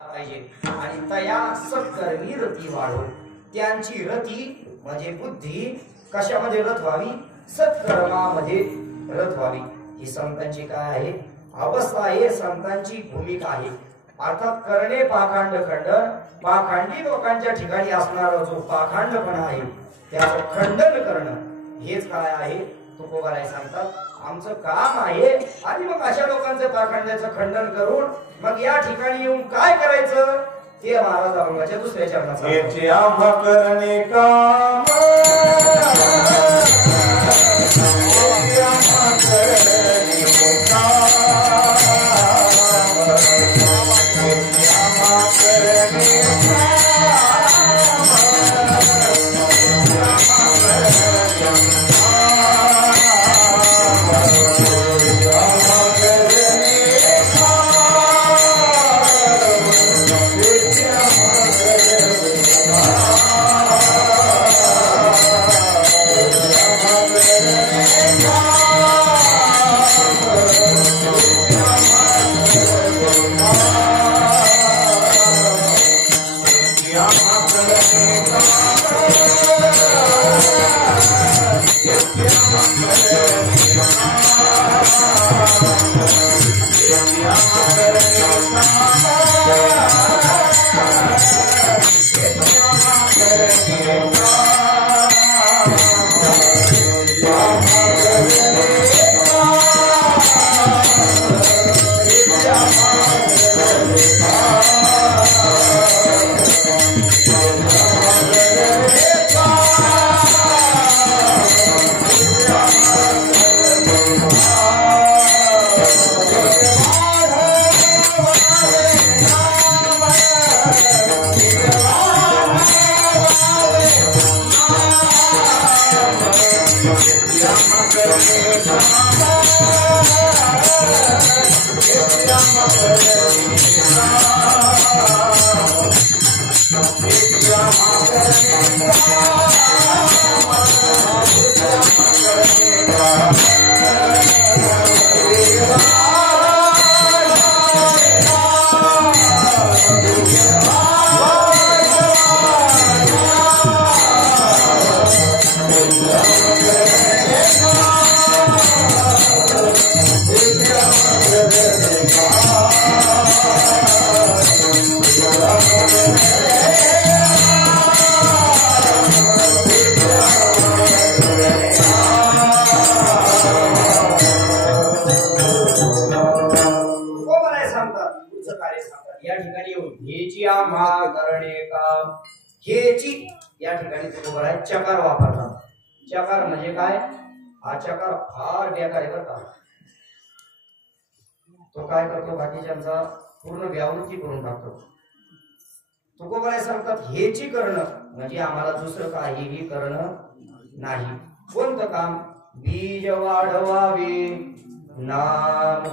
पाहिजे आणि तया सत्कर्मी रती वाढो. त्यांची रती म्हणजे बुद्धी कशामध्ये रत व्हावी? सत्कर्मामध्ये रत व्हावी. ही संतांची काय आहे? अवस्था आहे, संतांची भूमिका आहे. अर्थात करणे पाखंड खंडन, पाखंडी लोकांच्या ठिकाणी असणारा जो पाखंडपणा आहे त्याचं खंडन करणं हेच काय आहे? तुकोबाराय सांगतात आमचं काम आहे. आणि मग अशा लोकांचं पाखंड्याचं खंडन करून मग या ठिकाणी येऊन काय करायचं ते महाराज अभंगाच्या दुसऱ्या चरणात याचे आम्हा करणे काम चकार वापरतात. चकार म्हणजे काय? हा चकार फार बेकार आहे बरं का. तो काय करतो? बाकीच्यांचा पूर्ण व्यावृत्ती करून टाकतो. तुकोबाराय सांगतात हेची करणं म्हणजे आम्हाला दुसरं काहीही करणं नाही. कोणतं काम? बीज वाढवावे नाम.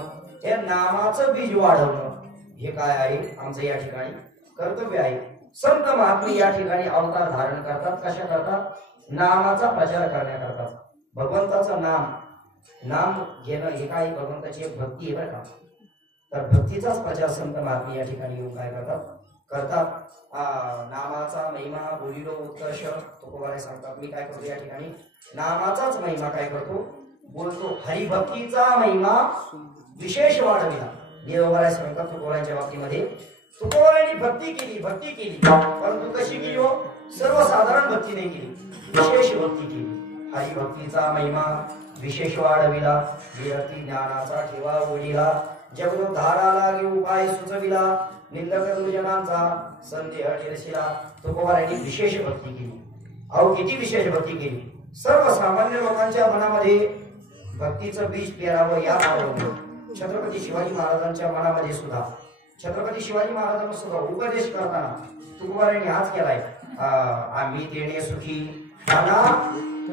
हे नामाचं बीज वाढवणं हे काय आहे? आमचं या ठिकाणी कर्तव्य आहे. संत महात्मे या ठिकाणी अवतार धारण करतात. कशा करतात? नामाचा प्रचार करण्याकरता. भगवंताचं नाम घेणं हे काय? भगवंताची एक भक्ती आहे बरं का. तर भक्तीचाच प्रचार संत महात्मे या ठिकाणी येऊन काय करतात? नामाचा महिमा बोलिलो उत्कर्ष. तुकोबाराय सांगतात मी काय करतो या ठिकाणी? नामाचाच महिमा काय करतो? बोलतो. हरिभक्तीचा महिमा विशेष वाढविला. देवबाराय सांगतात तुकोबारायच्या बाबतीमध्ये तुकोबारायांनी भक्ती केली परंतु कशी केली हो? सर्वसाधारण भक्ती नाही केली, विशेष भक्ती केली. हरिभक्तीचा महिमा विशेष वाढविला. विरती ज्ञानाचा ठेवा ओढिला. जगदोद्धारा लागे उपाय सुचविला. निंदक दुर्जनांचा संदेह निरशिला. तुकोबारायांनी विशेष भक्ती केली. अहो किती विशेष भक्ती केली! सर्वसामान्य लोकांच्या मनामध्ये भक्तीचं बीज पेरावं या भावनेने छत्रपती शिवाजी महाराजांच्या मनामध्ये सुद्धा छत्रपती शिवाजी महाराजांना सुद्धा उपदेश करताना तुकोबारायांनी हाच केलाय. आम्ही देणे सुखी मला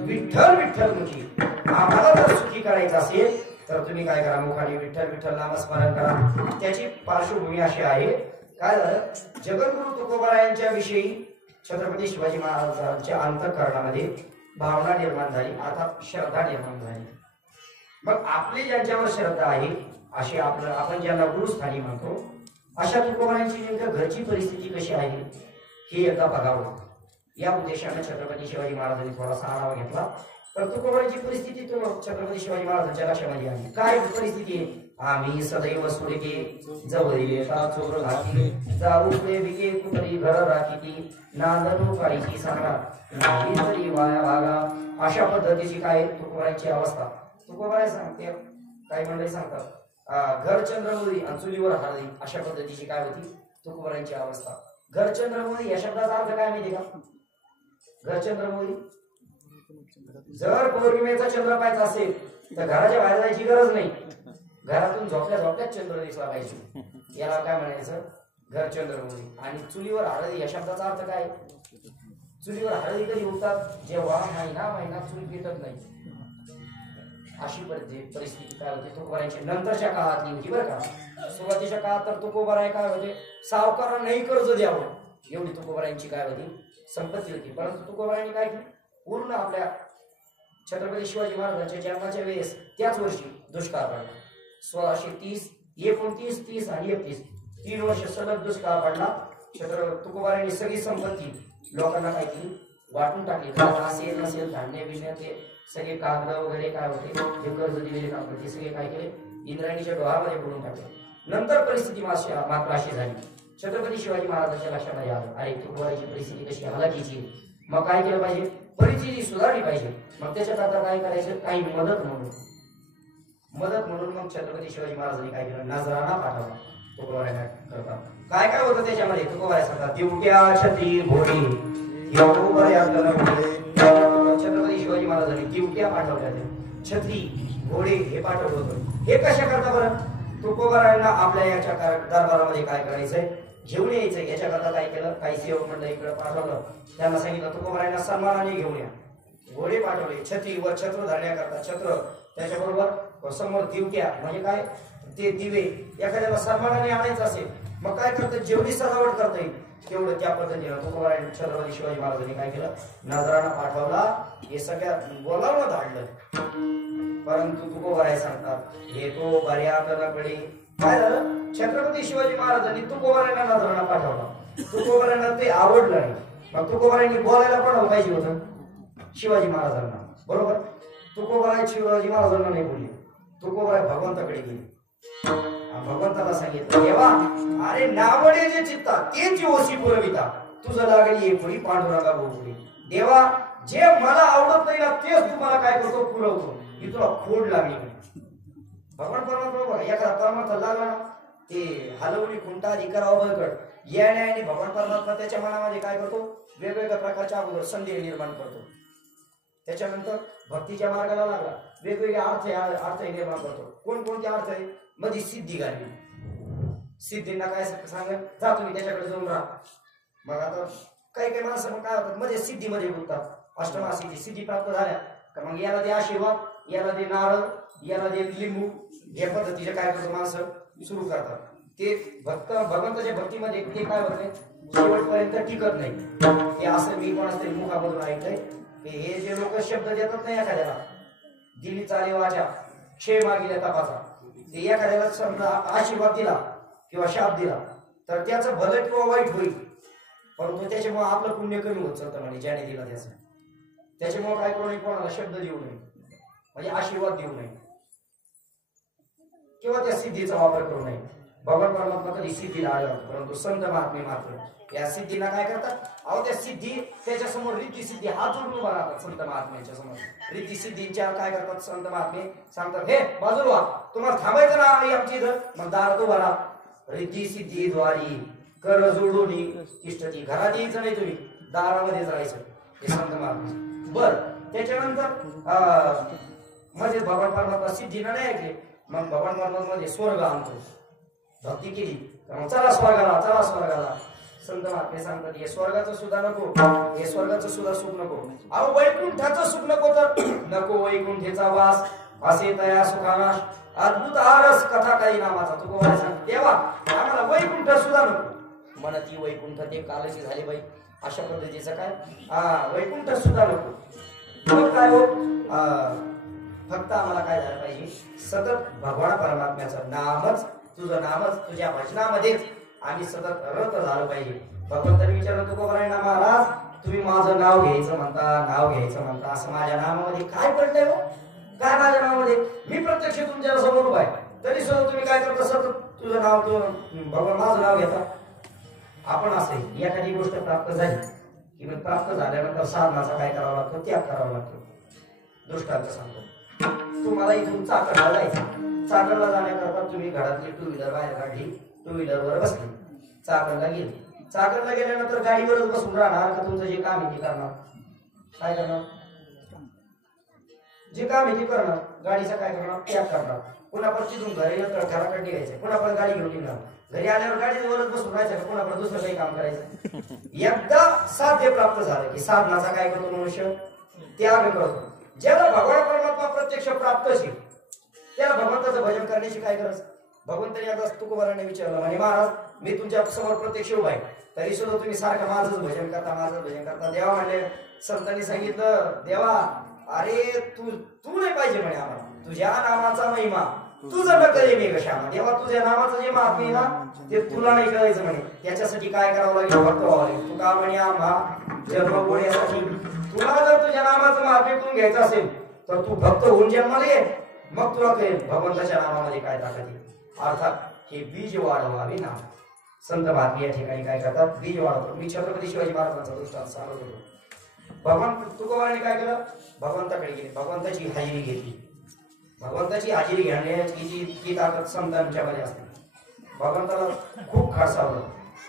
विठ्ठल विठ्ठल मुखी. आम्हाला जर सुखी करायचं असेल तर तुम्ही काय करा? मुखाने विठ्ठल विठ्ठल नामस्मरण करा. त्याची पार्श्वभूमी अशी आहे. काय झालं? जगद्गुरु तुकोबारायांच्या विषयी छत्रपती शिवाजी महाराजांच्या अंतःकरणामध्ये भावना निर्माण झाली, अर्थात श्रद्धा निर्माण झाली. मग आपली ज्यांच्यावर श्रद्धा आहे असे आपण ज्यांना गुरुस्थानी म्हणतो अशा तुकोबारायांची नेमक्या घरची परिस्थिती कशी आहे हे एकदा बघावं. या उद्देशाने छत्रपती शिवाजी महाराजांनी थोडासा आढावा घेतला. तर तुकोबारांची परिस्थिती तो छत्रपती शिवाजी महाराजांच्या लक्षामध्ये आली. काय परिस्थिती आहे? आम्ही सदैव सुरेके जवळ येता चोर घाती जाऊ विके कुठली घर राखीती नांदणू काळीची सांगा नाही तरी वाया भागा. अशा पद्धतीची काय तुकोबारांची अवस्था. तुकोबाराय सांगते, काही मंडळी सांगतात घर चंद्रमोदी आणि चुलीवर हळदी. अशा पद्धतीची काय होती तुकोबारांची अवस्था. घर चंद्रमोदी या शब्दाचा अर्थ काय माहिती का? घर चंद्रमोदी, जर पौर्णिमेचा चंद्र पाहायचा असेल तर घराच्या बाहेर जायची गरज नाही. घरातून झोपल्या झोपल्यात चंद्र दिसला पाहिजे. याला काय म्हणायचं? घर चंद्रमोदी. आणि चुलीवर हळदी या शब्दाचा अर्थ काय? चुलीवर हळदी कधी होतात? जेव्हा महिना महिना चूल पेटत नाही. अशी परिस्थिती काय होती तुकोबारायांची नंतरच्या काळातली होती बरं का. सुरुवातीच्या काळात तर तुकोबाराय काय होते, सावकारांना नाही कर्ज द्यावं एवढी तुकोबारायांची काय होती संपत्ती होती. परंतु तुकोबारायांनी काय केलं, पूर्ण आपल्या छत्रपती शिवाजी महाराजांच्या जन्माच्या वेळेस त्याच वर्षी दुष्काळ पडला. 1630, 29, 30 आणि 31 3 वर्ष सलग दुष्काळ पडला. तुकोबारायांनी सगळी संपत्ती लोकांना काय केली, वाटून टाकली. असेल नसेल धान्य बिन्य ते सगळे कागद वगैरे काय होते जे कर्ज दिलेले कागद ते सगळे काय केले, इंद्रायणीच्या डोहामध्ये बुडून टाकले. नंतर परिस्थिती मात्र अशी झाली, छत्रपती शिवाजी महाराजांच्या लक्षामध्ये आलं, अरे तुकोबाराची परिस्थिती कशी हलाखीची. मग काय केलं पाहिजे, परिस्थिती सुधारली पाहिजे. मग त्याच्याकरता काय करायचं, काही मदत म्हणून मग छत्रपती शिवाजी महाराजांनी काय केलं, नजराणा पाठवला तुकोबाराया करता. काय काय होतं त्याच्यामध्ये तुकोबाराया सांगतात, दिवट्या छत्री घोडे छत्रपती शिवाजी महाराजांनी दिवट्या पाठवल्या, छत्री घोडे हे पाठवलं होतं. हे कशा करता बरं, तुकोबारायांना आपल्या याच्या दरबारामध्ये काय करायचंय, घेऊन यायचंय. याच्याकरता काय केलं, काही सेवक मंडळ इकडे पाठवलं. त्यांना सांगितलं तुकोबारायांना सन्मानाने घेऊन या. घोडे पाठवले, छत्रीवर छत्र धरण्याकरता छत्र, त्याच्याबरोबर समोर दिवट्या म्हणजे काय ते दिवे. एखाद्याला सन्मानाने आणायचं असेल मग काय करतात, जेवढी सजावट करता येईल तेवढं त्या पद्धतीनं तुकोबारायांनी छत्रपती शिवाजी महाराजांनी काय केलं, नजराणा पाठवला. हे सगळ्या बोलावलं धाडलं. परंतु तुकोबाराय सांगतात, हे तो बऱ्याकडे काय झालं, छत्रपती शिवाजी महाराजांनी तुकोबारायांना नजराणा पाठवला. तुकोबारायांना ते आवडलं नाही. मग तुकोबारायांनी बोलायला पण पाहिजे होतं शिवाजी महाराजांना, बरोबर. तुकोबाराय शिवाजी महाराजांना नाही बोलले, तुकोबाराय भगवंताकडे गेले. भगवंताला सांगितलं, देवा अरे नावडे जे चित्ता तेच ओसी पुरविता, तुझं लागली एकुळी पांडुरंगा बोलली. देवा जे मला आवडत नाही ना तेच तुम्हाला काय करतो, पुरवतो. ही तुला खोड लागली. भगवान परमात्मा एखादा परमार्थ लागला ना ते हलवणी खुंटा अधिकारावर बळकट या न्यायाने भगवान परमात्मा त्याच्या मनामध्ये काय करतो, वेगवेगळ्या प्रकारच्या अगोदर संदेह निर्माण करतो. त्याच्यानंतर भक्तीच्या मार्गाला लागला, वेगवेगळे अर्थ निर्माण करतो. कोणकोणते अर्थ आहे, मध्ये सिद्धी घालली. सिद्धींना काय सांगत जा तुम्ही त्याच्याकडे जाऊन राहा. मग आता काही माणसं मग काय होतात, मध्ये सिद्धीमध्ये गुंततात. अष्टमासिद्धी सिद्धी प्राप्त झाल्या का मग याला दे आशीर्वाद, याला दे नारळ, याला दे लिंबू, या पद्धतीचे काय करतो माणसं सुरू करतात. ते भगवंताच्या भक्तीमध्ये ते काय होत नाही, शेवटपर्यंत टिकत नाही. ते असं मी कोणाच तरी मुखामधून ऐकलंय, हे जे लोक शब्द देतात नाही एखाद्याला, दिली चाले वाचा क्षय मागितल्या तपाचा, ते एखाद्याला समजा आशीर्वाद दिला किंवा शाप दिला तर त्याचं भलं किंवा वाईट होईल. परंतु त्याच्यामुळे आपलं पुण्य कमी होत चालतं म्हणजे ज्याने दिला त्याचं. त्याच्यामुळे काय करू नये, कोणाला शब्द देऊ नये म्हणजे आशीर्वाद देऊ नये किंवा त्या सिद्धीचा वापर करू नये. भगवान परमात्मा कधी सिद्धीला आला, परंतु संत महात्मे मात्र या सिद्धीला काय करतात, अहो त्या सिद्धी त्याच्यासमोर रिद्धी सिद्धी हात जोडून उभा राहतात. संत महात्म्यांच्या समोर रिद्धी सिद्धींच्या काय करतात, संत महात्मे सांगतात, हे बाजूला तुम्हाला थांबायचं ना आमची इथं, मग दारात उभा राहा. रिद्धी सिद्धी द्वारी कर जोडून इष्टती, घरात यायचं नाही तुम्ही, दारामध्ये जायचं. हे संत महात्मे. बर त्याच्यानंतर मध्ये भगवान परमात्मा सिद्धीला नाही ऐकले, मग भगवान परमात्मा मध्ये स्वर्ग आणतो. भक्ती केली तर चला स्वर्गाला, चला स्वर्गाला. संत महात्मे सांगतात, हे स्वर्गाचं सुद्धा नको, हे स्वर्गाचं सुद्धा सुख नको, अहो वैकुंठाचं सुख नको तर नको वैकुंठेचा वास, असे तया सुखानाश अद्भुत आरस कथा काही नामाचा. तुकोबाराय सांगतो, देवा आम्हाला वैकुंठ सुद्धा नको. म्हणती वैकुंठ ते कालची झाले बाई, अशा पद्धतीचं काय वैकुंठ सुद्धा नको. मग काय हो, फक्त आम्हाला काय झालं पाहिजे, सतत भगवान परमात्म्याचं नामच, तुझं नामच तुझ्या भजनामध्येच आम्ही सतत रत झालं पाहिजे. भगवंताने विचारलं तुकोबारायांना, महाराज तुम्ही माझं नाव घ्यायचं म्हणता असं माझ्या नावामध्ये काय पडलंय हो? काय माझ्या नावामध्ये? मी प्रत्यक्ष तुमच्या समोर उभा आहे, तरी सुद्धा तुम्ही काय करता? सतत तुझं नाव भगवान माझं नाव घेता. आपण असे एखादी गोष्ट प्राप्त झाली की मग प्राप्त झाल्यानंतर साधनाचा काय करावा लागतो? त्याग करावा लागतो. दृष्टांत सांगतो. तुम्हाला इथून चाकणला जायचं. चाकणला जाण्याकरता तुम्ही घरातली टू व्हीलर बाहेर काढली, टू व्हीलरवर बसली, चाकणला गेली. चाकणला गेल्यानंतर गाडीवरच बसून राहणार का? तुमचं जे काम आहे ते करणार. काय करणार? जे काम आहे ते करणार. गाडीचं काय करणार? त्याग करणार. पुन्हा परत तिथून घरी घराकडे निघायचं, पुन्हा परत गाडी घेऊन निघणार. घरी आल्यावर गाडीवरच बसून राहायचं का? पुन्हा परत दुसरं काही काम करायचं? एकदा साध्य प्राप्त झालं की साधनाचा काय करतो मनुष्य? त्याग करतो. ज्याला भगवान परमात्मा प्रत्यक्ष प्राप्त असेल त्याला भगवंताचं भजन करण्याची काय गरज? भगवंताने आता तुकोबाराने विचारलं, म्हणे महाराज मी तुमच्या समोर प्रत्यक्ष उभा आहे, तरी सुद्धा तुम्ही सारखं माझंच भजन करता. देवा म्हणले, संतांनी सांगितलं, देवा अरे तू नाही पाहिजे म्हणे आम्हाला, तुझ्या नामाचा महिमा तुझं न कळे मी कशा. देवा तुझ्या नामाचं जे महात्म्य ना ते तुला नाही कळायचं म्हणे. त्याच्यासाठी काय करावं लागेल? भक्त व्हावं लागेल. तू का म्हणे आम्हा जन्म होण्यासाठी तुला जर तुझ्या नामाचं महात्म्य करून घ्यायचं असेल तर तू भक्त होऊन जन्माला ये, मग तुला कळेल भगवंताच्या नामामध्ये काय ताकद आहे. अर्थात हे बीज वाढवावे नाम. संत महात्मे या ठिकाणी काय करतात? बीज वाढवतात. मी छत्रपती शिवाजी महाराजांचा दृष्टांत सांगत होतो. भगवान तुकोबाराने काय केलं? भगवंताकडे गेले, भगवंताची हाजिरी घेतली. भगवंताची हाजिरी घेण्याची जी ताकद संतांच्या मध्ये असते. भगवंताला खूप खासावलं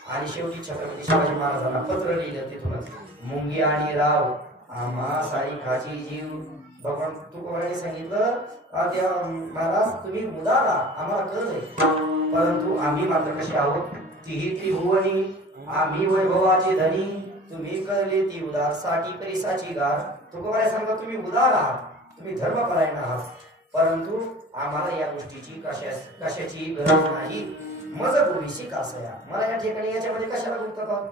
आणि शेवटी छत्रपती शिवाजी महाराजांना पत्र लिहिलं तिथूनच, मुंगी आणि राव आम्हा सारी खाची जीव. भगवान तुकोबाराने सांगितलं, महाराज तुम्ही उदार आम्हाला कळलंय, परंतु आम्ही मात्र कसे आहोत? तीही त्रिभुवनी आम्ही वैभवाचे धनी, तुम्ही कळले ती उदार साठी परिसाची गार. तुकोबाराय सांगता तुम्ही उदार आहात, तुम्ही धर्मपरायण आहात, परंतु आम्हाला या गोष्टीची कशाची गरज नाही. मज भूमीशी कासया. मला या ठिकाणी याच्यामध्ये कशाला गुंततात?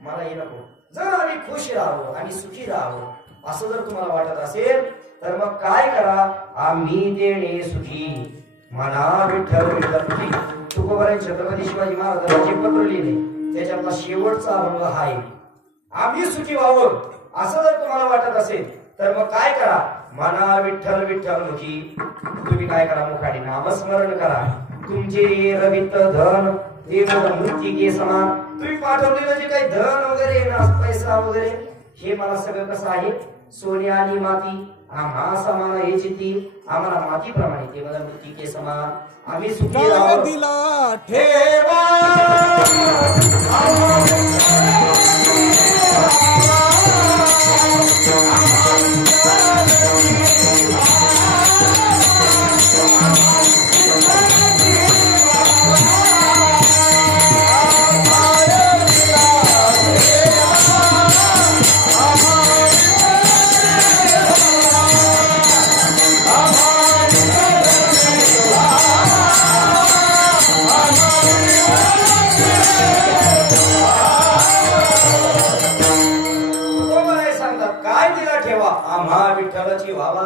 मला हे नको. जर आम्ही खुश राहावं, आम्ही सुखी राहावं असं जर तुम्हाला वाटत असेल तर मग काय करा? आम्ही देणे सुखी म्हणा विठ्ठल विठ्ठल. तुकोबाराय छत्रपती शिवाजी महाराजांना जे पत्र लिहिले त्याच्यातला शेवटचा अभंग हा आहे. आम्ही सुखी व्हावं असं जर तुम्हाला वाटत असेल तर मग काय करा? म्हणा विठ्ठल विठ्ठल मुखी. तुम्ही काय करा? मुखाने नामस्मरण करा. तुमचे रवित धन हे मृत्तिके समान. तुम्ही पाठवलेलं जे काही धन वगैरे पैसा वगैरे हे मला सगळं कसं आहे? सोने आणि माती. आम्हा समान हे चित्ती. आम्हाला मातीप्रमाणे ते मला मृत्तिके समान. आम्ही सुखी राहावं. दिला ठेवा विठ्ठलाची व्हावा.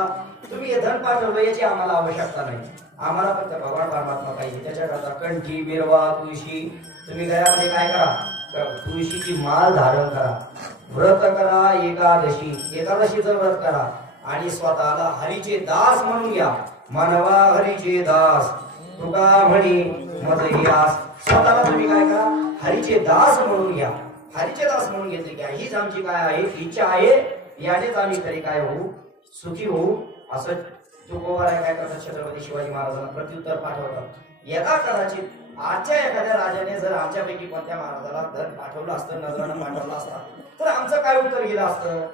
तुम्ही हे धन पाठवलं याची आम्हाला आवश्यकता नाही. आम्हाला फक्त भगवान परमात्मा पाहिजे. त्याच्याकरता कंठी मिरवा तुळशी. तुम्ही घरामध्ये काय करा? तुळशीची माळ धारण करा. व्रत करा. एकादशीचं व्रत करा आणि स्वतःला हरीचे दास म्हणून घ्या. मानवा हरीचे दास तुका म्हणे मज ही आस. स्वतःला तुम्ही काय करा? हरीचे दास म्हणून घ्या. हरीचे दास म्हणून घेतले की हीच आमची काय आहे? इच्छा आहे. यानेच आम्ही खरी काय होऊ? सुखी होऊ. असं तुकोबाराय काय करतात? छत्रपती शिवाजी महाराजांना प्रत्युत्तर पाठवतात. यदा कदाचित आजच्या एखाद्या राजाने जर आमच्यापैकी कोणत्या महाराजाला धन पाठवलं असतं, नजरानं पाठवलं असतं तर आमचं काय उत्तर गेलं असतं?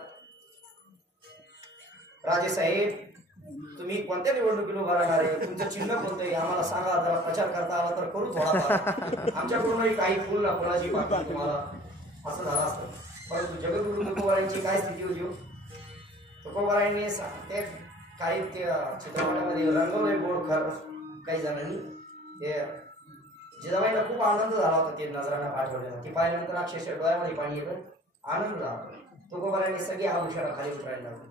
राजे साहेब तुम्ही कोणत्या निवडणुकीला उभा राहणार आहे? तुमचं चिन्ह कोणतं आहे? आम्हाला सांगा. जरा प्रचार करता आला तर करू थोडा. आमच्याकडून काही फुल ना फुलाची बाकी तुम्हाला असं झालं असतं. परंतु जगद्गुरु तुकोबारायांची काय स्थिती होती? तुकोबारायांनी ते काही चित्रपटामध्ये रंगवले गोड खर काही जणांनी. ते जिजाबाईंना खूप आनंद झाला होता ते नजरांना पाठवलेला. ते पाहिल्यानंतर अक्षरशः डोळ्यामध्ये पाणी येतं. आनंद झाला. तुकोबारायांनी सगळी आभूषणं खाली उतरायला लागली.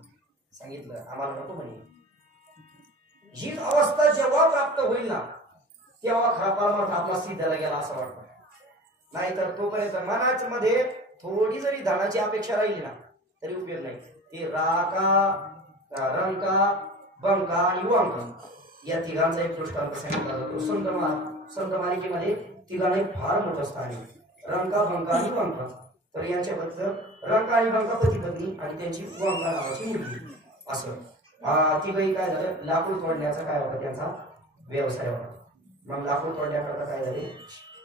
सांगितलं आम्हाला नको म्हणे. ही अवस्था जेव्हा प्राप्त होईल ना तेव्हा खरा परमार्थ आपला सिद्धाला गेला असं वाटतं. नाहीतर तोपर्यंत मनाच मध्ये थोडी जरी धनाची अपेक्षा राहिली ना तरी उपयोग नाही. ते राका, रंका, बंका आणि वंका या तिघांचा एक दृष्टांत सांगितला जातो. संत मालिकेमध्ये तिघांना फार मोठं स्थान आहे. रंका, बंका आणि वंका. तर यांच्याबद्दल रंका आणि बंका पती पत्नी आणि त्यांची वंका नावाची मुलगी. असं ती बाई काय झालं, लाकूड तोडण्याचा काय होता त्यांचा व्यवसाय होता. मग लाकूड तोडण्याकरता काय झाले,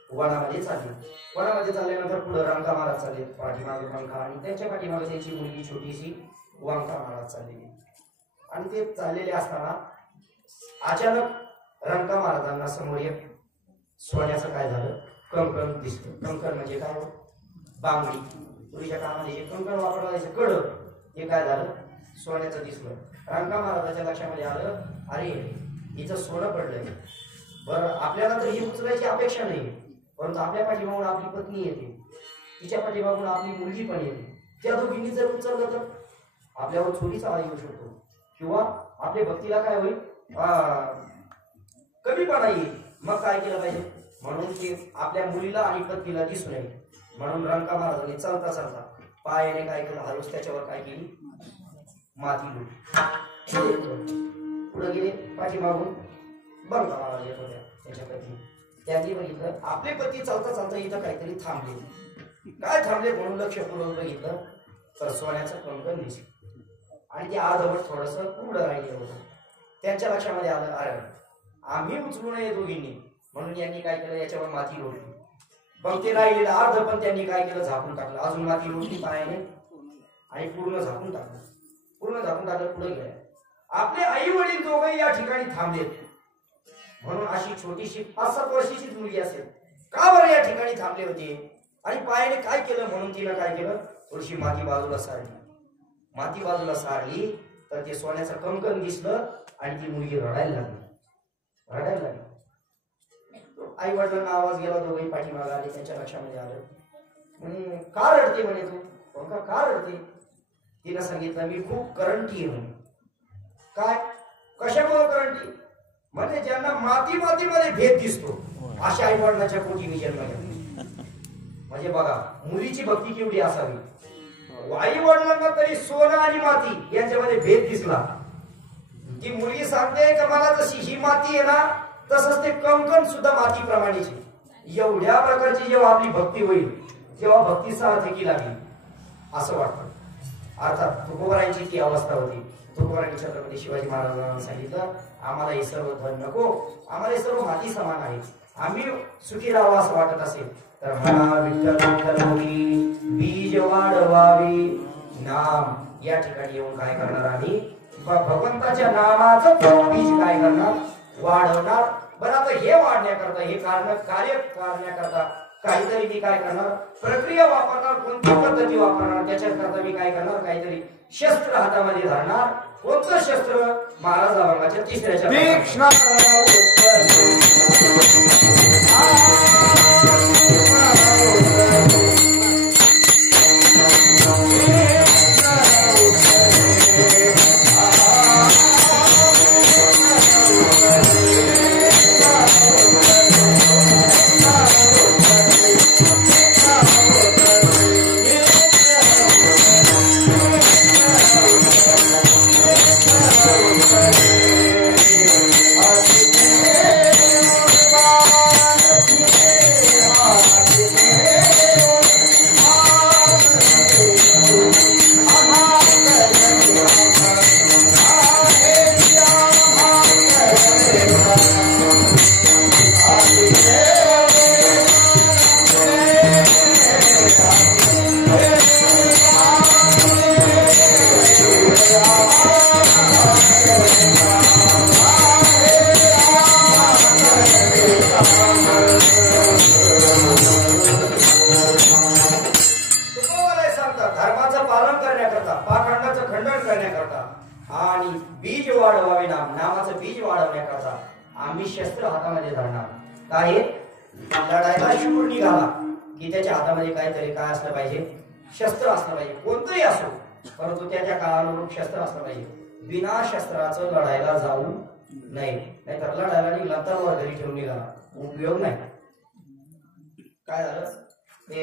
वनामध्ये चालले. वनामध्ये चालल्यानंतर पुढे रंका महाराज चालले, पाठीमागे पंखा आणि त्यांच्या पाठीमागे त्यांची मुलगी छोटीशी वंका महाराज चाललेली. आणि ते चाललेले असताना अचानक रंका महाराजांना समोर एक सोन्याचं काय झालं, कंकण दिसतं. कंकण म्हणजे काय, बांगडी. पूर्वीच्या काळामध्ये जे कंकण वापरलं जायचं कड, हे काय झालं, सोन्याचं दिसलं. रंका महाराजांच्या लक्षामध्ये आलं, अरे हिचं सोनं पडलंय. बरं, आपल्याला तर ही उचलायची अपेक्षा नाही, परंतु आपल्या पाठीमागून आपली पत्नी येते, तिच्या पाठीमागून आपली मुलगी पण येते. त्या दोघींनी जर उचललं तर आपल्यावर चोरीचा आळ येऊ शकतो किंवा आपल्या भक्तीला काय होईल, कमीपणा येईल. मग काय केलं पाहिजे, म्हणून ते आपल्या मुलीला आणि पत्नीला दिसू नये म्हणून रंका महाराजांनी चालता चालता पायाने काय केलं, हळूच त्याच्यावर काय केली, माती पुढे गेले. पाठीमागून बंका महाराज येत होत्या, त्याच्या पत्नी. त्यांनी बघितलं आपले पती चालता चालता इथं काहीतरी थांबले. काय थांबले म्हणून लक्षपूर्वक बघितलं तर सोन्याचं कंकण दिसलं आणि ते अर्धवट थोडस पुढं राहिलेलं होतं. त्यांच्या लक्षामध्ये आलं, अरे आम्ही उचलू नये दोघींनी, म्हणून यांनी काय केलं, याच्यावर माती लोटली. पण ते राहिलेलं अर्ध पण त्यांनी काय केलं, झाकून टाकलं. अजून माती लोटली पायाने आणि पूर्ण झाकून टाकलं. पूर्ण झाकून टाकलं, पुढे गेल्या. आपले आई वडील दोघंही या ठिकाणी थांबलेत. म्हणून अशी छोटीशी 5-7 वर्षाची मुलगी असेल, का बरं या ठिकाणी थांबले होते आणि पायाने काय केलं, म्हणून तिनं काय केलं, थोडीशी माती बाजूला सारली. माती बाजूला सारली तर ते सोन्याचं कंकण दिसलं आणि ती मुलगी रडायला लागली. आई वडिलांना आवाज गेला, दोघे पाठीमागे आले. त्यांच्या लक्षामध्ये आलं, म्हणे का रडते, म्हणे तू का रडते. तिनं सांगितलं, मी खूप करंटी आहे म्हणे. काय, कशामुळे करंटी, म्हणजे ज्यांना मातीमध्ये भेद दिसतो अशा आई वडिलांच्या पोटी मी जन्म घेतला. म्हणजे बघा मुलीची भक्ती केवढी असावी. आई वडिलांना तरी सोनं आणि माती यांच्यामध्ये भेद दिसला. ती मुलगी सांगते का मला जशी ही माती आहे ना तसंच ते कंकण सुद्धा माती प्रमाणेचे. एवढ्या प्रकारची जेव्हा आपली भक्ती होईल तेव्हा भक्ती सार्थकी लागली असं वाटतं. अर्थात तुकोबारायांची ती अवस्था होती. तुकोबारायांनी छत्रपती शिवाजी महाराजांना सांगितलं, आम्हाला हे सर्व धन नको, आम्हाला हे सर्व माती समान आहे, आम्ही सुखी राहावं असं वाटत असेल तर म्हणा विठ्ठल बीज वाढवावे नाम. या ठिकाणी येऊन काय करणार, आम्ही भगवंताच्या नामाचं बीज काय करणार, वाढवणार. बरं, आता हे वाढण्याकरता, हे कार्य करण्याकरता काहीतरी मी काय करणार, प्रक्रिया वापरणार, कोणती पद्धती वापरणार, त्याच्याकरता मी काय करणार, काहीतरी शस्त्र हातामध्ये धरणार. कोणतं शस्त्र, महाराज अभंगाच्या 3ऱ्या आम्ही शस्त्र हातामध्ये धरणार. काय लढायला शूर निघाला की त्याच्या हातामध्ये काहीतरी काय असलं पाहिजे, शस्त्र असलं पाहिजे, कोणतंही असो, परंतु त्याच्या काळानुरूप शस्त्र असलं पाहिजे. बिना शस्त्राचं लढायला जाऊ नये, नाहीतर लढायला निघाला तलवार घरी ठेवून निघाला, उपयोग नाही. काय झालं, ते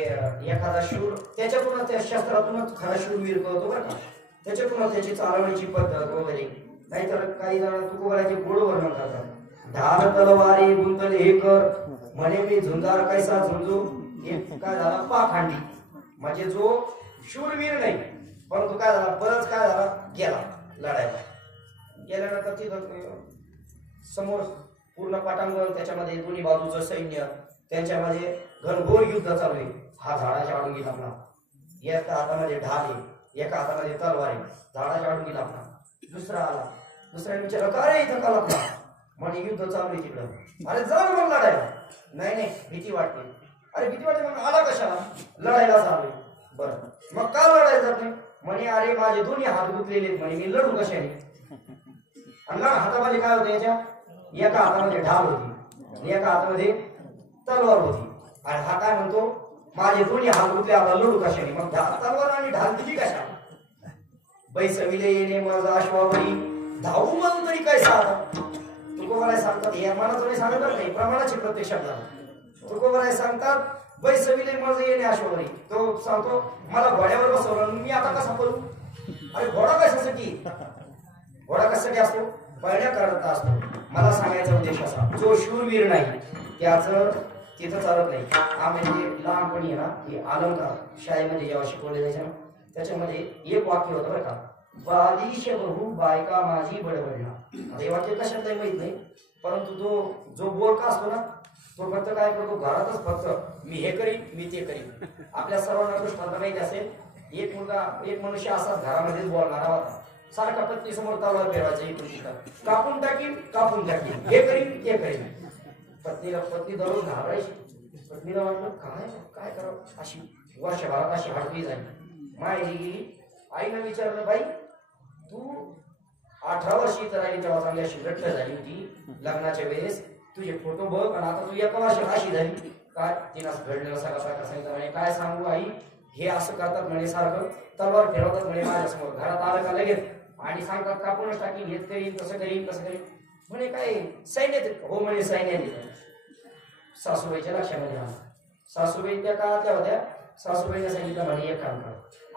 एखादा शूर त्याच्यातूनच त्या शस्त्रातूनच खरा शूरवीर कळतो बरं का. त्याच्यातूनच त्याची चालवण्याची पद्धत वगैरे. नाहीतर काही जण तुकोबाराचे गोड वर्णन करतात. ढाल तलवारी गुंतले हे कर म्हणे मी झुंजार कैसा झुंजू. काय झाला पाखांडी म्हणजे जो शूरवीर नाही परंतु काय झाला बरंच काय झाला गेला लढायला. गेल्यानंतर तिथं समोर पूर्ण पाटांगण त्याच्यामध्ये दोन्ही बाजूचं सैन्य त्यांच्यामध्ये घनघोर युद्ध चालू आहे. हा झाडाच्या आडून गेला आपला. एका हातामध्ये ढाल आहे एका हातामध्ये तलवार आहे. झाडाच्या आडून गेला आपला. दुसरा आला. दुसऱ्याने विचारलं का रे इथं का लागला म्हणे युद्ध चालू आहे तिकडं. अरे जा मग लढायला. नाही भीती वाटते. अरे भीती वाटते मग आला कशाला लढायला चालू आहे. बरं मग का लढायला जात नाही म्हणे अरे माझे दोन्ही हात गुंतलेले म्हणे मी लढू कशाने. आणि हातामध्ये काय होतं याच्या एका हातामध्ये ढाल होती एका हातामध्ये तलवार होती. आणि हा काय म्हणतो माझे दोन्ही हात गुंतले आता लढू कशाने. मग तलवार आणि ढाल दिली कशा. बैसविले येणे माझा अश्वावरी धावू म्हणून तरी काय सांगतात. तुकोबाराय सांगतात हे मनाचं नाही सांगत नाही प्रमाणाचे प्रत्यक्षात झालं. तुकोबाराय सांगतात बैसविले माझं येणे अश्वावरी. तो सांगतो मला घोड्यावर बसवलं मी आता कसा करू. अरे घोडा कशासाठी घोडा कशासाठी असतो पळण्या करता असतो. मला सांगायचा उद्देश असा जो शूरवीर नाही त्याचं तिथं चालत नाही. आम्ही म्हणजे लहानपणी आहे ना हे अलंकार शाळेमध्ये जेव्हा शिकवले जायचे ना त्याच्यामध्ये एक वाक्य होतं बरं का. बालिश बहु बायका माझी बडबडला. आता हे वाक्य कशात नाही माहित नाही परंतु जो बोलका असतो ना तो फक्त काय करतो घरातच फक्त मी हे करीन मी ते करीन. आपल्या सर्वांना दृष्टांत माहिती असेल एक मनुष्य असाच घरामध्येच बोलणारा होता. सारखा पत्नी समोर तलवार फिरवायचा इकडून तिकडं कापून टाकीन हे करीन ते करीन. पत्नी दररोज घाबरायची. पत्नीला वाटलं काय करावं अशी वर्षभरात अशी हडवी झाली. माय गेली. आईनं विचारलं बाई तू 18 वर्षी तर आई तेव्हा चांगली अशी घट्ट झाली होती लग्नाच्या वेळेस तुझे फोटो बघ आणि आता तू एका वर्षात अशी झाली काय. तिनं घडलेलं सगळा प्रकार सांगितलं म्हणे काय सांगू आई हे असं करतात म्हणे सारखं तलवार फिरवतात म्हणे माझ्यासमोर. घरात आलं का लगेच आणि सांगतात कापूनच टाकीन हेच करीन तसं करीन म्हणे काय सैन्यात हो म्हणे सैन्यात. सासूबाईच्या लक्षामध्ये आलं. सासूबाई त्या काळातल्या होत्या. सासूबाईने सांगितलं म्हणे एक काम कर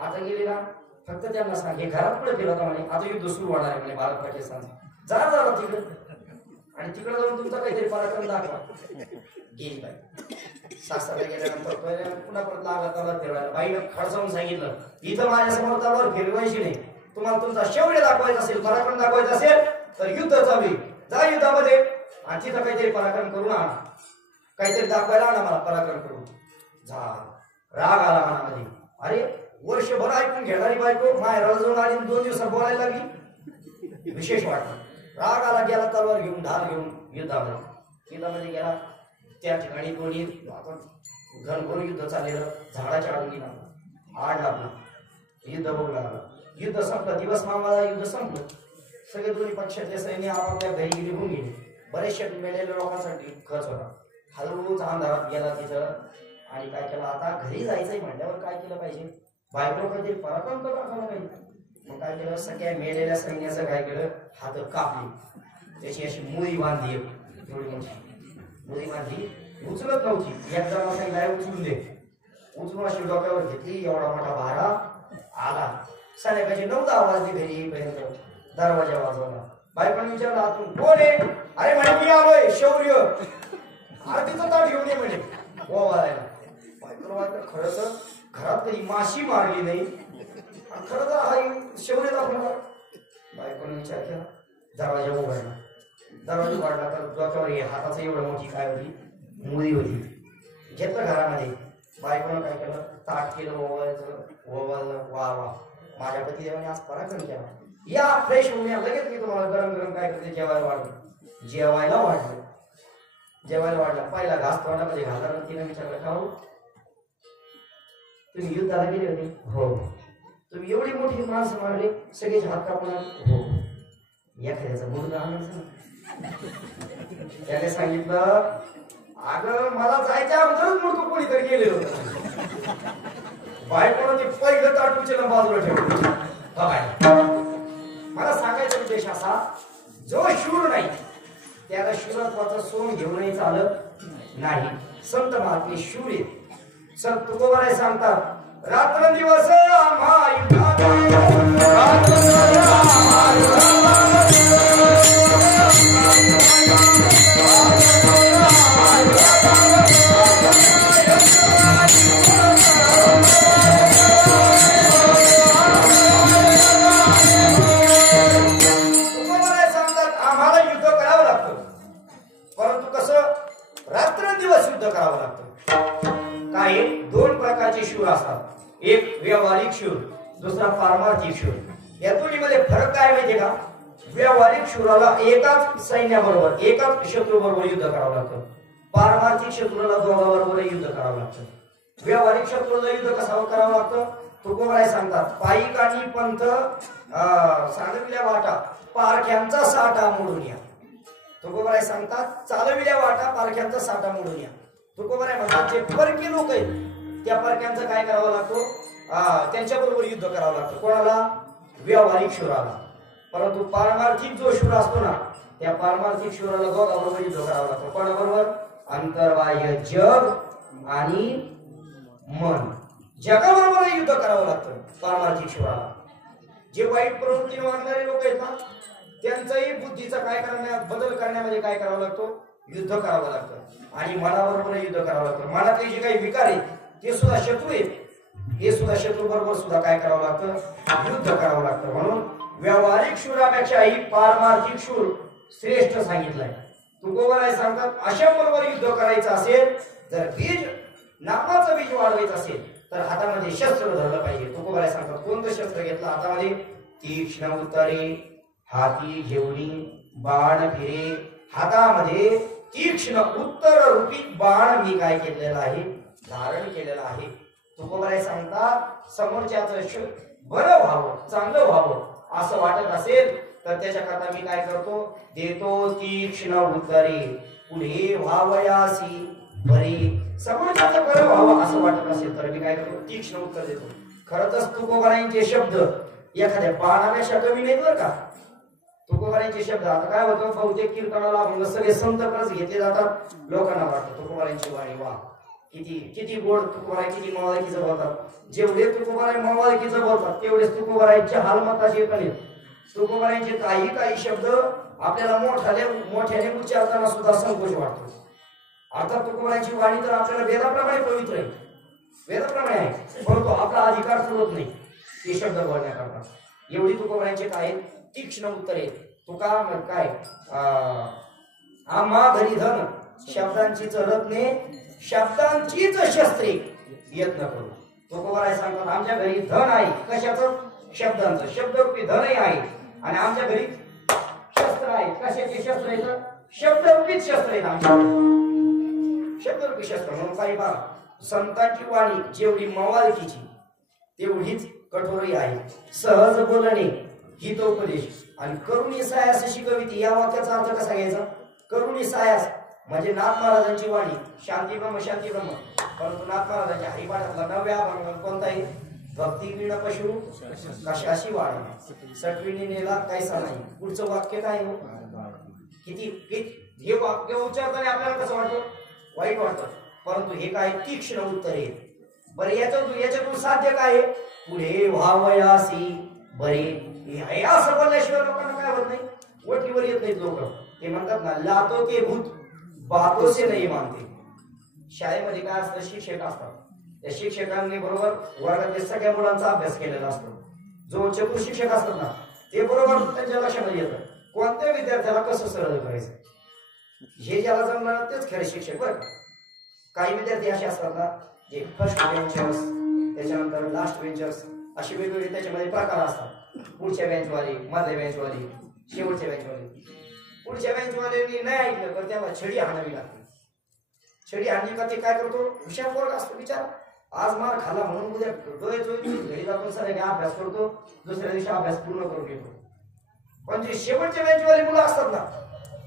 आता गेले ना फक्त त्यांना सांग हे घरात पुढे फिरवता म्हणे आता युद्ध सुरू होणार आहे म्हणे भारत पाकिस्तान. जरा तिकडे आणि तिकडे जाऊन तुमचा काहीतरी पराक्रम दाखवा. गेली बाई. सासऱ्याला गेल्यानंतर पुन्हा परत लागला तलवार फिरवायला. बाईनं खडसावून सांगितलं इथं माझ्यासमोर तलवार फिरवायची नाही. तुम्हाला तुमचा शौर्य दाखवायचं असेल पराक्रम दाखवायचं असेल तर युद्ध चालू आहे. जा युद्धामध्ये आणि तिथं काहीतरी पराक्रम करून आणा. काहीतरी दाखवायला आणा मला पराक्रम करून. राग आला मनामध्ये. अरे वर्षभर ऐकून घेणारी बायको माहेराला जाऊन आली 2 दिवसात बोलायला लागली. विशेष वाटलं. राग आला गेला तलवार घेऊन ढाल घेऊन युद्धामध्ये गेला. त्या ठिकाणी दोन्ही घनघोर युद्ध चाललेलं. झाडाच्या आडून गेला आड लागला. युद्ध बघू लागलं. युद्ध संपलं. दिवस मावळा युद्ध संपलं. सगळे दोन्ही पक्षातले सैन्य आपापल्या घरी निघून गेले. बरेचशा मेलेल्या लोकांसाठी खर्च होता. हळूच अंधारात गेला तिथं आणि काय केलं आता घरी जायचंय म्हणल्यावर काय केलं पाहिजे बायको काहीतरी पराक्रम तर दाखवला पाहिजे. मग काय केलं सगळ्या मेलेल्या सैन्याचं काय केलं हात कापले. त्याची अशी मुळी बांधली एवढी मोठी मुळी बांधली. उचलत नव्हती. एकदा सांगितलं उचलून दे. उचलून अशी डोक्यावर घेतली. एवढा मोठा भारा आला. संध्याकाळचे 9-10 वाजले घरी येईपर्यंत. दरवाजा वाजवला. बायकोने विचारलं आतून कोण आहे. अरे म्हणे मी आलोय शौर्य आरतीचं ताट घेऊन ये म्हणे ओवाळायला. बायकोला वाटलं खरं तर घरात कधी माशी मारली नाही खरं तर हा शौर्य दाखवला. बायकोने विचार केला. दरवाजा उघडला. दरवाजा उघडला तर डोक्यावर हाताचं एवढं मोठी काय होती मुळी होती. घेतलं घरामध्ये. बायकोनं काय केलं ताट केलं ओवाळलं वा माझ्या पतीदेवाने आज पराक्रम केला. या फ्रेश होऊन या लगेच मी तुम्हाला गरम गरम काय करते जेवायला वाढलं. पहिला घास तोंडामध्ये घालला. तिने विचारलं का हो तुम्ही युद्धाला गेले होते. हो. तुम्ही एवढी मोठी माणसं मारली सगळेच हात कापून हो. एखाद्याचा मुलगा आणायचा. त्याने सांगितलं अगं मला जायच्या अगोदरच मूर्ख कोणीतरी गेलेलं होतं. बायकोनं ते पहिलं ताट उचलून बाजूला ठेवलं. मला सांगायचा उद्देश असा जो शूर नाही त्याला शूरत्वाचं सोंग घेऊनही चालत नाही. संत महात्मे शूर आहेत. संत तुकोबाराय सांगतात रात्रंदिवस आम्हा युद्धात करावं लागतं. काही दोन प्रकारचे शूर असतात, एक व्यावहारिक शूर, दुसरा पारमार्थिक शूर. या दोन्हीमध्ये फरक काय माहितीये का? व्यावहारिक शूराला एकाच सैन्याबरोबर एकाच शत्रू बरोबर युद्ध करावं लागतं. पारमार्थिक शत्रूला दोघांबरोबर युद्ध करावं लागतं. व्यावहारिक शत्रूला युद्ध कसं करावं लागतं? तुकोबाराय सांगतात पायिक आणि पंथ सांगविल्या वाटा पारख्यांचा साठा मोडून या. तुकोबाराय सांगतात चालविल्या वाटा पारख्यांचा साठा मोडून या. तुकोबाराय म्हणतात जे परकी लोक आहेत त्या परक्यांचं काय करावं लागतो? त्यांच्याबरोबर युद्ध करावं लागतं. कोणाला? व्यावहारिक शूराला. परंतु पारमार्थिक जो शूर असतो ना त्या पारमार्थिक शूराला दोघांबरोबर युद्ध करावं लागतं. कोणाबरोबर? अंतर्बाह्य जग आणि मन, जगाबरोबर युद्ध करावं लागतं पारमार्थिक शूराला. जे वाईट प्रवृत्तीने वागणारे लोक आहेत ना त्यांचाही बुद्धीचा काय करण्यात बदल करण्यामध्ये काय करावं लागतो? युद्ध करावं लागतं. आणि मनाबरोबर युद्ध करावं लागतं. मनातले जे काही विकार आहेत ते सुद्धा शत्रू आहेत, हे सुद्धा शत्रू बरोबर सुद्धा काय करावं लागतं? युद्ध करावं लागतं. म्हणून व्यावहारिक शूरापेक्षाही पारमार्थिक शूर श्रेष्ठ सांगितलंय. तुकोबाराय सांगतात अशा बरोबर युद्ध करायचं असेल, जर बीज नामाचं बीज वाढवायचं असेल तर हातामध्ये शस्त्र धरलं पाहिजे. तुकोबाराय सांगतात कोणतं शस्त्र घेतलं हातामध्ये? तीक्ष्ण उत्तरे, हाती घेऊनी बाण फिरे. हातामध्ये तीक्ष्ण उत्तर रूपी बाण मी काय केलेला आहे? धारण केलेला आहे. तुकोबाराय सांगतात समोरच्याचं बरं व्हावं, चांगलं व्हावं असं वाटत असेल तर त्याच्याकरता मी काय करतो? देतो तीक्ष्ण उत्तरे, पुढे व्हावयासी बरे. समोरच्याचं बरं व्हावं असं वाटत असेल तर मी काय करतो? तीक्ष्ण उत्तर देतो. खरंच तुकोबारायांचे शब्द एखाद्या बाणापेक्षा कमी नाहीत बरं का. तुकोबारायांचे शब्द आता काय होतं? बहुतेक कीर्तनाला अभंग सगळे संत परच घेतले जातात. लोकांना वाटतं तुकोबारायांची वाणी वा किती किती गोड तुकोबाराय, किती मवाळकीचं बोलतात. जेवढे तुकोबाराय मवाळकीचं बोलतात तेवढेच तुकोबारायांचे हालमताचे पण आहेत. तुकोबारायांचे काही काही शब्द आपल्याला मोठ्याने उच्चारताना सुद्धा संकोच वाटतो. अर्थात तुकोबारायांची वाणी तर आपल्याला वेदाप्रमाणे पवित्र आहे, वेदाप्रमाणे आहे, परंतु आपला अधिकार पुरत नाही ते शब्द बोलण्याकरता. एवढी तुकोबारायांचे काय तीक्ष्ण उत्तरे. तुका काय आम्हा घरी धन शब्दांचीच रत्ने शब्दांचीच शस्त्रे यत्न करू. तुकोबाराय सांगतात आमच्या घरी धन आहे. कशाचं? शब्दांचं. शब्दरूपी धनही आहे आणि आमच्या घरी शस्त्र आहे. कशाचे शस्त्र आहेत? शब्दरूपीच शस्त्र आहेत आमच्याकडे, शब्दरूपी शस्त्र. म्हणून काही बा संतांची वाणी जेवढी मवाळकीची तेवढीच कठोरही आहे. सहज बोलणे हितोपदेश आणि करुणी सायास शिकविती. या वाक्याचा अर्थ कसा घ्यायचा? करुणी सायास म्हणजे नाथ महाराजांची वाणी शांती ब्रह्म शांती ब्रह्म. परंतु नाथ महाराजांच्या हरिपाठातला नव्या अभंग कोणताही? भक्ती वीण पशु कशाशी वाढ सटविणी नेला कैसा नाही. पुढचं वाक्य काय हो? किती हे वाक्य उच्चारताना आपल्याला कसं वाटतं? वाईट वाटतं. परंतु हे काय? तीक्ष्ण उत्तरे. बरं याच्यातून साध्य काय? पुढे व्हावयासी बरे. हे असं बोलल्याशिवाय लोकांना काय होत नाही? वटीवर येत नाहीत लोक. ते म्हणतात ना लातो के भूत बातों से नाही मानते. शाळेमध्ये काय असतं? शिक्षक असतात. त्या शिक्षकांनी बरोबर वर्गातील सगळ्या मुलांचा अभ्यास केलेला असतो. जो चतुर शिक्षक असतात ना ते बरोबर त्यांच्या लक्षामध्ये येतं कोणत्या विद्यार्थ्याला कसं सरळ करायचं. हे ज्याला जमणार तेच खरे शिक्षक बरं. काही विद्यार्थी असे असतात ना जे फर्स्ट बेंचर्स, त्याच्यानंतर लास्ट बेंचर्स, असे वेगवेगळे त्याच्यामध्ये प्रकार असतात. पुढच्या बेंचवाले, मधल्या बेंचवाले, शेवटच्या बेंचवाले. पुढच्या बेंचवाले नाही ऐकलं तर त्याला छडी हाणावी लागते. छडी हाणली का ते काय करतो? हुशार पोरगा असतो बिचारा. आज मार खाला म्हणून उद्या डोळे घरी जाऊन सर अभ्यास करतो, दुसऱ्या दिवशी अभ्यास पूर्ण करून घेतो. पण जे शेवटच्या बेंचवाले मुलं असतात ना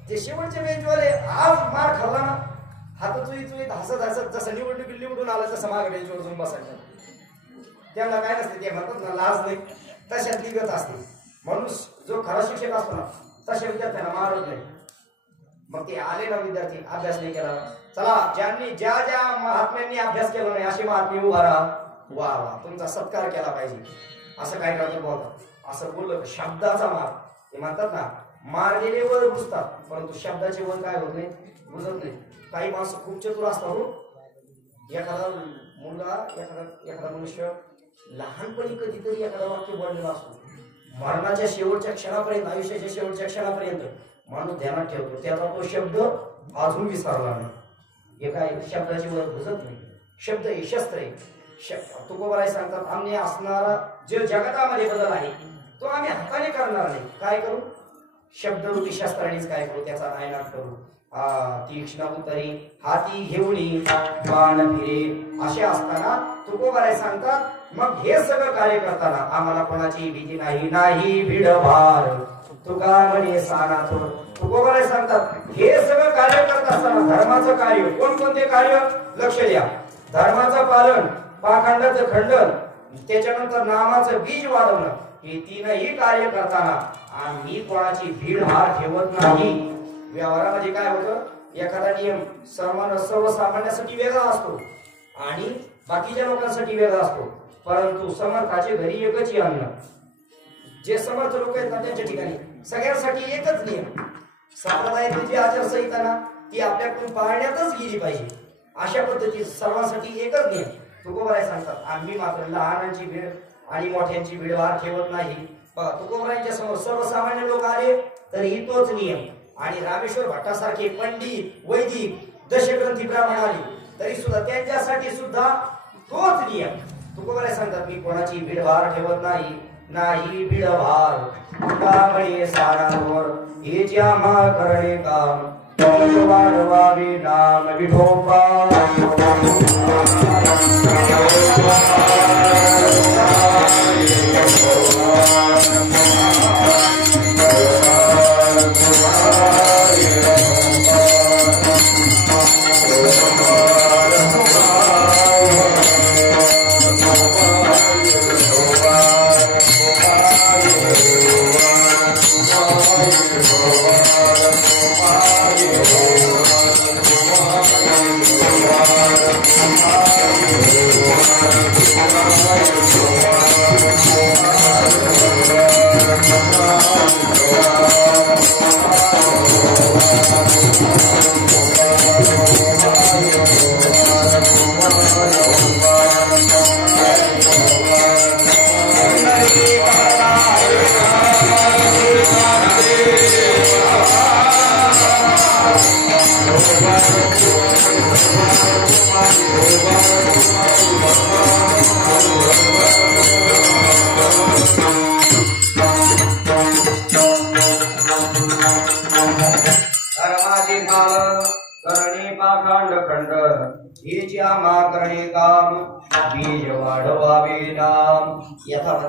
ते शेवटच्या बेंचवाले आज मार खाल्ला ना हात चुईत हसत हसत जसं निवडून आलं तसं मागे बेंचवर जाऊन बसायचं. त्यांना काय नसते, ते म्हणतात ना लाज नाही तशात लिगत असते. म्हणून जो खरा शिक्षक असतो ना तशा विद्यार्थ्यांना मारत नाही. मग ते आले ना विद्यार्थी, अभ्यास नाही केला, चला ज्यांनी ज्या ज्या महात्म्यांनी अभ्यास केला नाही असे महात्मे उभा राहा, वा वा तुमचा सत्कार केला पाहिजे. असं काय करतो बोलतात, असं बोललं शब्दाचा मार. ते म्हणतात ना मारलेले वर बुजतात, परंतु शब्दाचे वर काय होत नाही, बुजत नाही. काही माणसं खूप चतुर असतात हो. एखादा मुलगा एखादा मनुष्य लहानपणी कधीतरी एखादा वाक्य बोललेला असतो, मरणाच्या शेवटच्या क्षणापर्यंत, आयुष्याच्या शेवटच्या क्षणापर्यंत माणूस ध्यानात ठेवतो, त्याचा तो शब्द अजून विसरला नाही. हे काय शब्दाची वर बुजत नाही. शब्द हे शस्त्र आहे. तुकोबाराय सांगतात आम्ही असणारा जे जगतामध्ये बदल आहे तो आम्ही हाताने करणार नाही. काय करू, शब्दरूपी शस्त्रानेच काय करू, त्याचा नायनाट करू. तीक्ष्ण उत्तरी हाती घेऊन बाण फिरे असे असताना तुकोबाराय सांगतात मग हे सगळं कार्य करताना आम्हाला कोणाची भीती नाही, नाही भीड भार तुका म्हणे सानाथोर. तुकोबाराय सांगतात हे सगळं कार्य करत असताना धर्माचं कार्य, कोणकोणते कार्य लक्ष द्या. धर्माचं पालन, पाखंडाचं खंडन, त्याच्यानंतर नामाचं बीज वाढवणं, हे तीनही कार्य करताना आम्ही कोणाची भीड भार ठेवत नाही. व्यवहारामध्ये काय होतं, एखादा नियम सर्वसामान्यासाठी वेगळा असतो आणि बाकीच्या लोकांसाठी वेगळा असतो, परंतु समर्थाचे घरी एकच अन्न. जे समर्थ लोक आहेत ना त्यांच्या ठिकाणी सगळ्यांसाठी एकच नियम. संप्रदायाची जी आचारसंहिता ना ती आपल्याकडून पाळण्यातच गेली पाहिजे. अशा पद्धतीने सर्वांसाठी एकच नियम. तुकोबाराय सांगतात आम्ही मात्र लहानांची भीड आणि मोठ्यांची भीड वार ठेवत नाही. तुकोबारायांच्या समोर सर्वसामान्य लोक आले तरी तोच नियम, आणि रामेश्वर भट्टासारखे पंडित वैदिक दशग्रंथी ब्राह्मण आले तरी सुद्धा त्यांच्यासाठी सुद्धा तोच नियम. तुकोबाराय सांगतात मी कोणाची भीड भार ठेवत नाही, नाही भीड भार तुकामळे सारावर हे ज्या मा करणे काम वाढवावे नाम विठोबा.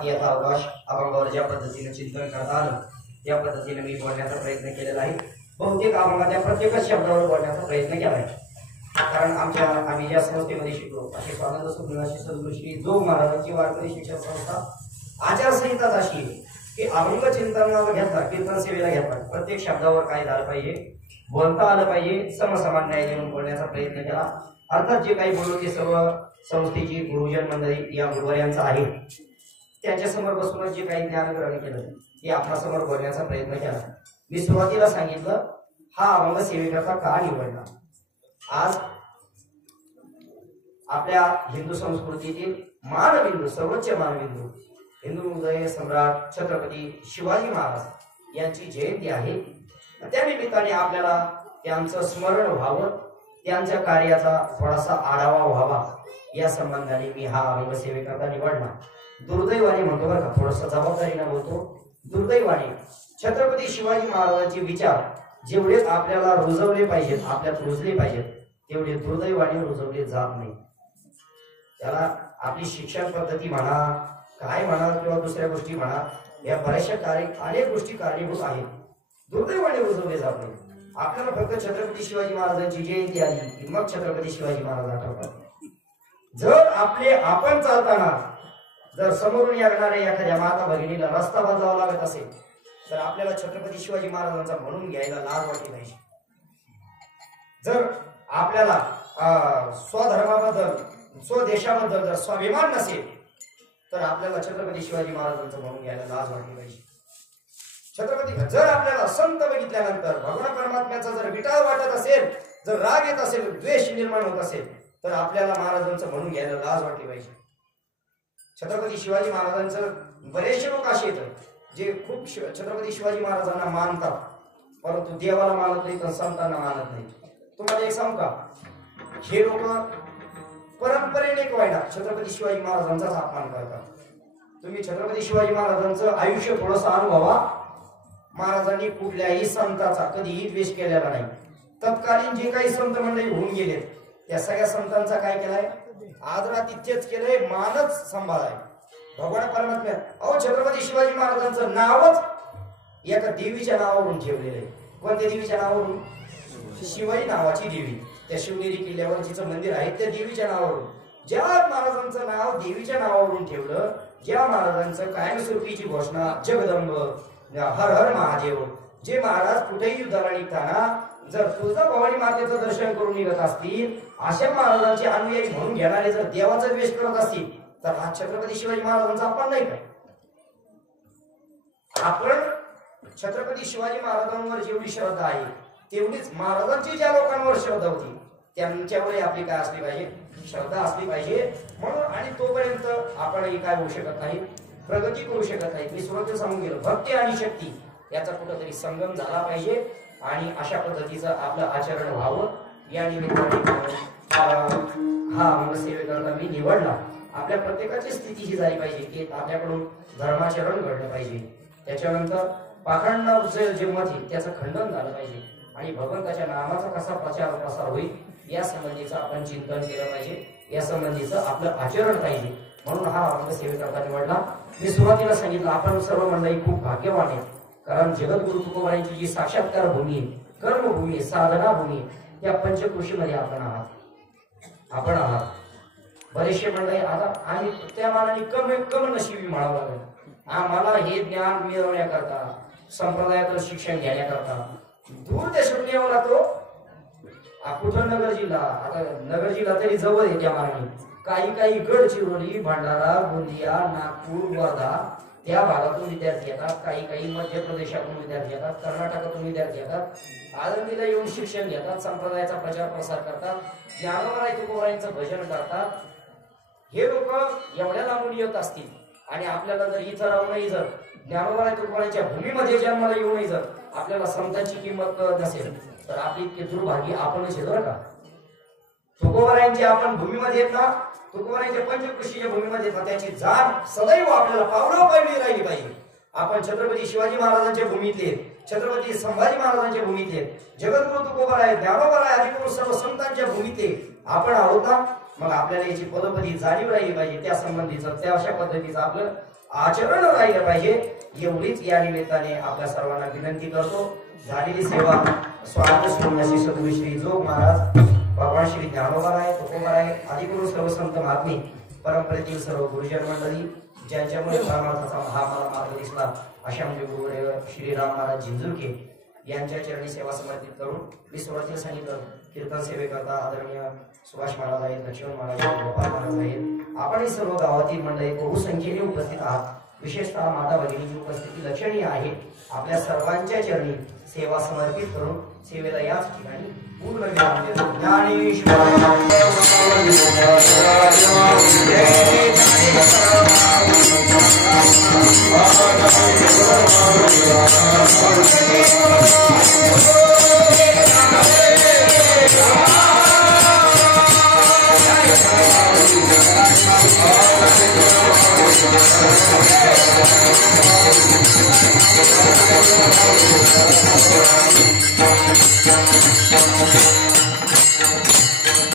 यथावकाश अभंगावर ज्या पद्धतीने चिंतन करता आलं त्या पद्धतीने मी बोलण्याचा प्रयत्न केलेला आहे. बहुतेक अभंगाच्या प्रत्येकच शब्दावर बोलण्याचा प्रयत्न केला आहे. कारण आम्ही ज्या संस्थेमध्ये शिकलो अशी स्वानंद सुखनाशी सद्गुरुश्री जोग महाराजांची वारकरी शिक्षण संस्था आचारसंहिताच अशी आहे की अभंग चिंतनावर घेतला, कीर्तन सेवेला घेतला, प्रत्येक शब्दावर काय झालं पाहिजे, बोलता आलं पाहिजे, समसमान न्याय देऊन बोलण्याचा प्रयत्न केला. अर्थात जे काही बोललो ते सर्व संस्थेची गुरुजन मंडळी या गुरुवार्यांचा आहे, त्यांच्या समोर बसूनच जे काही ज्ञान ग्रहण केलं ते आपल्या समोर बोलण्याचा प्रयत्न केला. मी सुरुवातीला सांगितलं हा अभंग सेवेकरता का निवडला. आज आपल्या हिंदू संस्कृतीतील मानबिंदू, सर्वोच्च मानबिंदू हिंदू हृदय सम्राट छत्रपती शिवाजी महाराज यांची जयंती आहे. त्या निमित्ताने आपल्याला त्यांचं स्मरण व्हावं, त्यांच्या कार्याचा थोडासा आढावा व्हावा या संबंधाने मी हा अभंग सेवेकरता निवडला. दुर्दैवाने म्हणतो बरं का, थोडस जबाबदारीने बोलतो, दुर्दैवाने छत्रपती शिवाजी महाराजांचे विचार जेवढे आपल्याला रुजवले पाहिजेत, आपल्यात रुजले पाहिजेत, तेवढे दुर्दैवाने रुजवले जात नाही. त्याला आपली शिक्षण पद्धती म्हणा, काय म्हणा किंवा दुसऱ्या गोष्टी म्हणा, या बऱ्याचशा अनेक गोष्टी कारणीभूत आहेत, दुर्दैवाने रुजवले जात नाही. आपल्याला फक्त छत्रपती शिवाजी महाराजांची जयंती आली की मग छत्रपती शिवाजी महाराज आठवतात. जर आपण चालताना जर समोरून येणाऱ्या एखाद्या माता भगिनीला रस्ता बदलावा लागत असेल तर आपल्याला छत्रपती शिवाजी महाराजांचा म्हणून घ्यायला लाज वाटली पाहिजे. जर आपल्याला स्वधर्माबद्दल स्वदेशाबद्दल जर स्वाभिमान नसेल तर आपल्याला छत्रपती शिवाजी महाराजांचं म्हणून घ्यायला लाज वाटली पाहिजे. छत्रपती जर आपल्याला संत बघितल्यानंतर भगवान परमात्म्याचा जर विटाळ वाटत असेल, जर राग येत असेल, द्वेष निर्माण होत असेल तर आपल्याला महाराजांचं म्हणून घ्यायला लाज वाटली पाहिजे. छत्रपती शिवाजी महाराजांचं बरेचसे लोक असे येतात जे खूप छत्रपती शिवाजी महाराजांना मानतात, परंतु देवाला मानत नाही तर संतांना मानत नाही. तुम्हाला एक सांगू का, हे लोक परंपरेने व्हायला छत्रपती शिवाजी महाराजांचाच अपमान करतात. तुम्ही छत्रपती शिवाजी महाराजांचं आयुष्य थोडंसं अनुभवा. महाराजांनी कुठल्याही संताचा कधीही द्वेष केलेला नाही. तत्कालीन जे काही संत मंडळी होऊन गेले त्या सगळ्या संतांचा काय केलाय, आदरातिथ्यच केलंय, मानच सांभाळाय. भगवान परमात्म्या अहो छत्रपती शिवाजी महाराजांचं नावच एका देवीच्या नावावरून ठेवलेलं आहे. कोणत्या देवीच्या नावावरून? शिवाई नावाची देवी. त्या शिवनेरी किल्ल्यावर जिचं मंदिर आहे त्या देवीच्या नावावरून. ज्या महाराजांचं नाव देवीच्या नावावरून ठेवलं, ज्या महाराजांचं कायमस्वरूपीची घोषणा जगदंब हर हर महादेव, जे महाराज कुठेही युद्धाला निघताना जर तुळजा भवानी मातेचं दर्शन करून निघत असतील, अशा महाराजांचे अनुयायी म्हणून घेणारे जर देवाचा द्वेष करत असतील तर हा छत्रपती शिवाजी महाराजांचा अपमान नाही का? आपण छत्रपती शिवाजी महाराजांवर जेवढी श्रद्धा आहे तेवढीच महाराजांची ज्या लोकांवर श्रद्धा होती त्यांच्यावर आपली काय असली पाहिजे, श्रद्धा असली पाहिजे. म्हणून आणि तोपर्यंत आपणही काय होऊ शकत नाही, प्रगती करू शकत नाही. मी सुरुवातीला सांगून गेलो, भक्ती आणि शक्ती याचा कुठेतरी संगम झाला पाहिजे आणि अशा पद्धतीचं आपलं आचरण व्हावं. या निमित्ताने हा अंगसेवेकरता मी निवडला. आपल्या प्रत्येकाची स्थिती ही झाली पाहिजे की आपल्याकडून धर्माचरण घडलं पाहिजे, त्याच्यानंतर पाखंड जे मत आहे त्याचं खंडन झालं पाहिजे आणि भगवंताच्या नामाचा कसा प्रचार प्रसार होईल या संबंधीचं आपण चिंतन केलं पाहिजे, या संबंधीचं आपलं आचरण पाहिजे. म्हणून हा अंगसेवेकरता निवडला. मी सुरुवातीला सांगितलं आपण सर्व मंडळी खूप भाग्यवान आहेत, कारण जगद्गुरु तुकोबारायांची जी साक्षात्कार भूमी आहे, कर्मभूमी आहे, साधना भूमी आहे, त्या पंचकृषीमध्ये आपण आहात. बरेचसे मंडळी आता आणि त्या मानाने कम नशिबी म्हणावं लागेल. आम्हाला हे ज्ञान मिळवण्याकरता, संप्रदायातलं शिक्षण घेण्याकरता दूर देशातून यावं लागतो. कुठं नगर जिल्हा, आता नगर जिल्हा तरी जवळ आहे त्या मानाने, काही गडचिरोली, भंडारा, गोंदिया, नागपूर, वर्धा त्या भागातून विद्यार्थी येतात, काही मध्य प्रदेशातून विद्यार्थी येतात, कर्नाटकातून विद्यार्थी येतात, आळंदीला येऊन शिक्षण घेतात, संप्रदायाचा प्रचार प्रसार करतात, ज्ञानोबा तुकोबारायांचं भजन करतात. हे लोक एवढ्या लांबून येत असतील आणि आपल्याला जर इथं राहूनही जर ज्ञानोबा तुकोबारायांच्या भूमीमध्ये जन्माला येऊनही जर आपल्याला संतांची किंमत नसेल तर आपली इतके दुर्भाग्य आपणच येतो का? तुकोबारायांची आपण भूमीमध्ये येत ना, तुकोबारायांच्या पंचकृषीच्या भूमीमध्ये येत ना, त्याची जाण सदैव आपल्याला पावलोपावली राहिली पाहिजे. आपण छत्रपती शिवाजी महाराजांच्या भूमीतले, छत्रपती संभाजी महाराजांच्या भूमीतले, जगद्गुरु तुकोबाराय, ज्ञानोबाराय आदी सर्व संतांच्या भूमीतले आपण आहोत ना. मग आपल्याला याची पदोपदी जाणीव राहिली पाहिजे, त्या संबंधीचं त्या अशा पद्धतीचं आपलं आचरण राहिलं पाहिजे. एवढीच या निमित्ताने आपल्या सर्वांना विनंती करतो. झालेली सेवा स्वार्थ सोडण्याची सद्गुरू श्री जोग महाराज, भगवान श्री ज्ञानोबाराय, तुकोबाराय आदी सर्व संत महात्मे, परंपरेतील सर्व गुरुजन मंडळी ज्यांच्यामुळे परमार्थाचा हा मला मार्ग दिसला अशा म्हणजे गुरुदेव श्रीराम महाराज जिंजुरके यांच्या चरणी सेवा समर्पित करून मी सुरुवातीला सांगितलं कीर्तन सेवेकरता आदरणीय सुभाष महाराज आहेत, लक्ष्मण महाराज आहेत, गोपाल महाराज आहेत. आपणही सर्व गावातील मंडळी बहुसंख्येने उपस्थित आहात. विशेषतः माता भगिनीची उपस्थिती लक्षणीय आहे. आपल्या सर्वांच्या चरणी सेवा समर्पित करून सेवेला याच ठिकाणी पूर्ण विराम देतो. Dnyaneshwar Thank you.